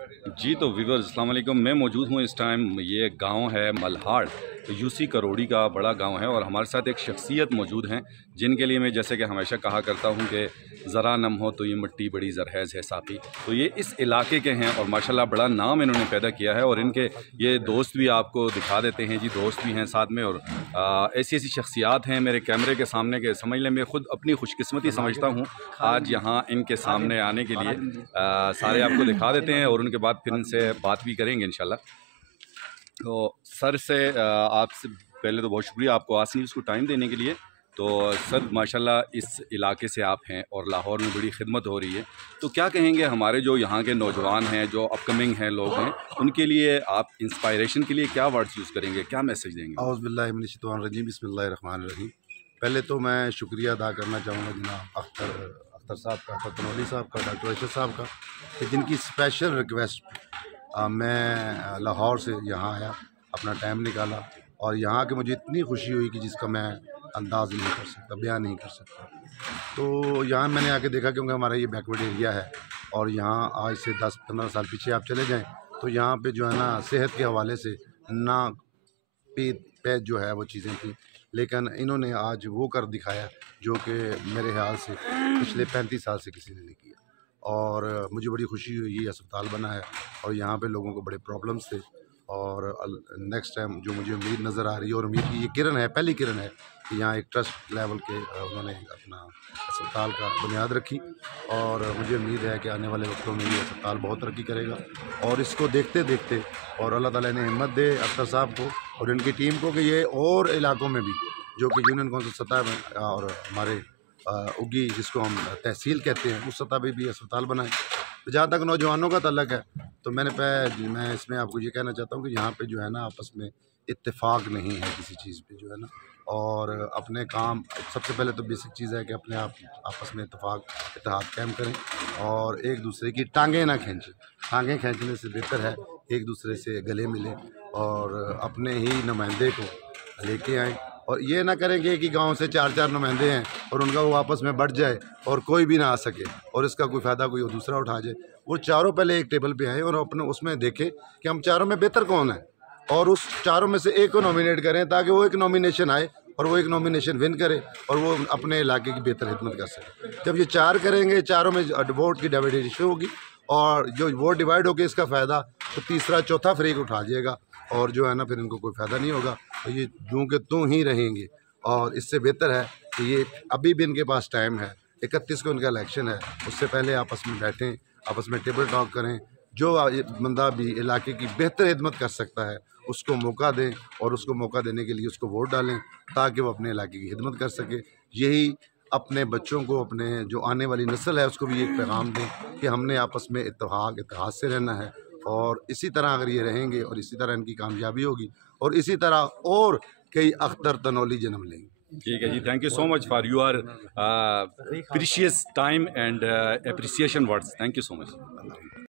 जी तो व्यूअर्स अस्सलाम वालेकुम। मैं मौजूद हूँ इस टाइम, ये गांव है मल्हाड़, यूसी करोड़ी का बड़ा गांव है और हमारे साथ एक शख्सियत मौजूद हैं जिनके लिए मैं जैसे कि हमेशा कहा करता हूँ कि ज़रा नम हो तो ये मिट्टी बड़ी जरहैज़ है साफ़ी। तो ये इस इलाके के हैं और माशाल्लाह बड़ा नाम इन्होंने पैदा किया है और इनके ये दोस्त भी आपको दिखा देते हैं जी, दोस्त भी हैं साथ में। और ऐसी ऐसी शख्सियात हैं मेरे कैमरे के सामने के, समझ लें मैं ख़ुद अपनी खुशकिस्मती समझता हूँ आज यहाँ इनके सामने आने के लिए। सारे आपको दिखा देते हैं और उनके बाद फिर इनसे बात भी करेंगे इंशाल्लाह। तो सर से आपसे पहले तो बहुत शुक्रिया आपको आस न्यूज़ को टाइम देने के लिए। तो सर माशाल्लाह इस इलाके से आप हैं और लाहौर में बड़ी खिदमत हो रही है, तो क्या कहेंगे हमारे जो यहाँ के नौजवान हैं, जो अपकमिंग हैं लोग हैं, उनके लिए आप इंस्पायरेशन के लिए क्या वर्ड्स यूज़ करेंगे, क्या मैसेज देंगे? औज़ु बिल्लाहि मिनश शैतानिर रजीम, बिस्मिल्लाहिर रहमानिर रहीम। पहले तो मैं शुक्रिया अदा करना चाहूँगा जनाब अख्तर साहब का, अख्तर तनोली साहब का, डॉक्टर अरशद साहब का, कि जिनकी स्पेशल रिक्वेस्ट मैं लाहौर से यहाँ आया, अपना टाइम निकाला और यहाँ के मुझे इतनी खुशी हुई कि जिसका मैं अंदाज़ नहीं कर सकता, बयान नहीं कर सकता। तो यहाँ मैंने आके देखा, क्योंकि हमारा ये बैकवर्ड एरिया है और यहाँ आज से 10-15 साल पीछे आप चले जाएँ तो यहाँ पे जो है ना सेहत के हवाले से ना पैद जो है वो चीज़ें थी, लेकिन इन्होंने आज वो कर दिखाया जो कि मेरे ख्याल से पिछले 35 साल से किसी ने नहीं किया। और मुझे बड़ी खुशी हुई, ये अस्पताल बना है और यहाँ पे लोगों को बड़े प्रॉब्लम्स थे और नेक्स्ट टाइम जो मुझे उम्मीद नज़र आ रही है और उम्मीद की ये किरण है, पहली किरण है कि यहाँ एक ट्रस्ट लेवल के उन्होंने अपना अस्पताल का बुनियाद रखी और मुझे उम्मीद है कि आने वाले वक्तों में ये अस्पताल बहुत तरक्की करेगा। और इसको देखते देखते और अल्लाह ताला ने हिम्मत दे अख्तर साहब को और इनकी टीम को कि ये और इलाकों में भी जो कि यूनियन कौंसिल सतह में और हमारे उगी जिसको हम तहसील कहते हैं उस सतह पर भी अस्पताल बनाए। तो जहाँ तक नौजवानों का तल्लक है तो मैं इसमें आपको ये कहना चाहता हूँ कि यहाँ पे जो है ना आपस में इत्तेफाक नहीं है किसी चीज़ पे जो है ना, और अपने काम सबसे पहले तो बेसिक चीज़ है कि अपने आप आपस में इत्तेहाद कायम करें और एक दूसरे की टांगें ना खींचें। टांगें खींचने से बेहतर है एक दूसरे से गले मिलें और अपने ही नुमाइंदे को लेके आएँ और ये ना करेंगे कि गांव से 4-4 नुमाइंदे हैं और उनका वो आपस में बढ़ जाए और कोई भी ना आ सके और इसका कोई फ़ायदा कोई दूसरा उठा जाए। वो चारों पहले एक टेबल पे आए और अपने उसमें देखें कि हम चारों में बेहतर कौन है और उस चारों में से एक को नॉमिनेट करें ताकि वो एक नॉमिनेशन आए और वो एक नॉमिनेशन विन करे और वो अपने इलाके की बेहतर खिदमत कर सके। जब ये 4 करेंगे, चारों में वोट की डिवाइडेशन होगी और जो वोट डिवाइड होगी इसका फ़ायदा तो तीसरा चौथा फ्रीक उठा जाएगा और जो है ना फिर इनको कोई फ़ायदा नहीं होगा और ये यूँ के त्यों ही रहेंगे। और इससे बेहतर है कि ये अभी भी इनके पास टाइम है, 31 को इनका इलेक्शन है, उससे पहले आपस में बैठें, आपस में टेबल टॉक करें, जो बंदा भी इलाके की बेहतर खिदमत कर सकता है उसको मौका दें और उसको मौका देने के लिए उसको वोट डालें ताकि वो अपने इलाके की खिदमत कर सके। यही अपने बच्चों को, अपने जो आने वाली नस्ल है उसको भी एक पैगाम दें कि हमने आपस में इत्तेहाद से रहना है और इसी तरह अगर ये रहेंगे और इसी तरह इनकी कामयाबी होगी और इसी तरह और कई अख्तर तनोली जन्म लेंगे। ठीक है जी, thank you so much for your precious time and appreciation words. Thank you so much.